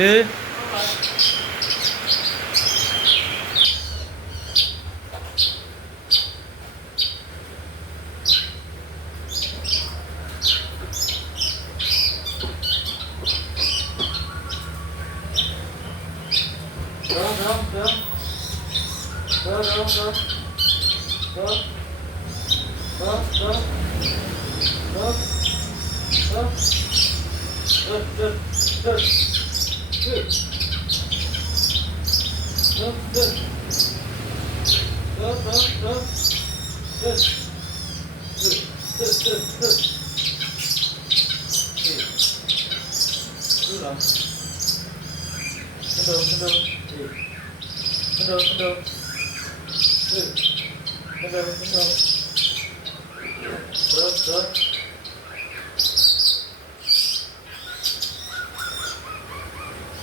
Ghê. Được, được, được. Được, được, được. Được. Được, được. Được. Được. Good, good, good. Good. Good, good. Good, good, good. Good. Good, good, good, good. Good. Good rồi. Lên đầu, lên đầu. Good. Lên đầu, lên đầu. Good. Lên đầu, lên đầu. Good, good.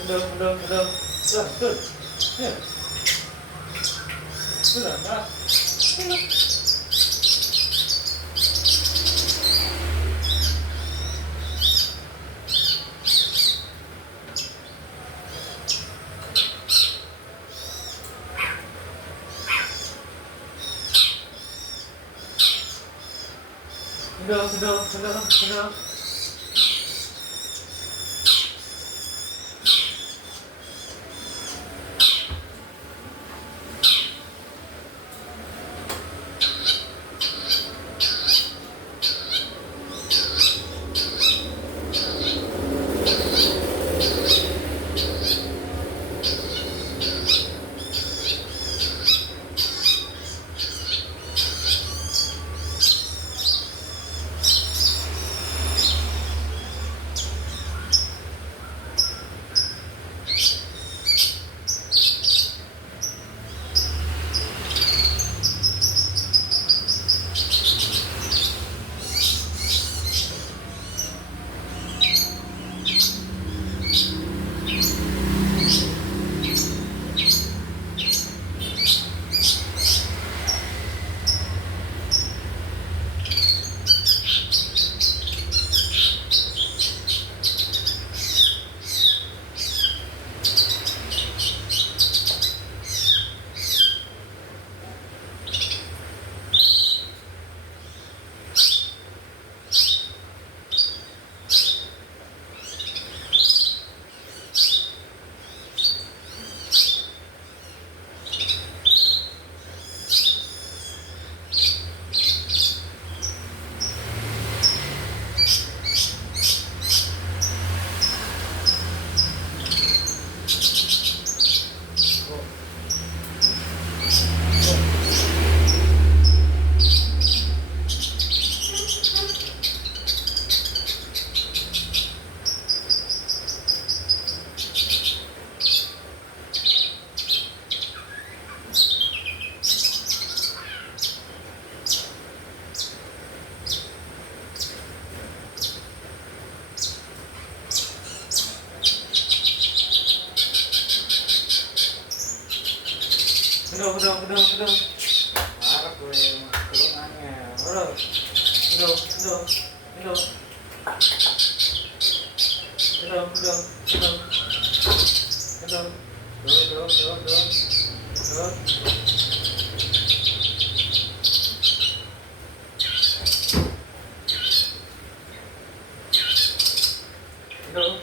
Hello, hello, hello. Good, good. Yeah. Good like that. Hello. Hello, hello, hello, hello. Hello, hello, hello, hello. Marah gue terus nanya. Hello, hello, hello, hello, hello, hello, hello, hello. Hello, hello, hello, hello. Hello.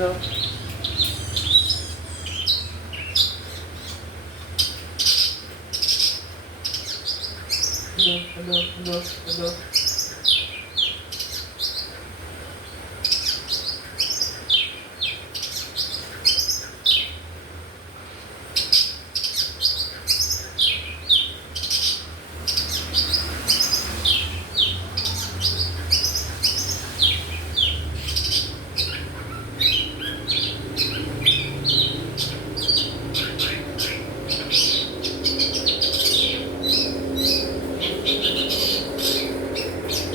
Hello. Hello, hello, hello, hello.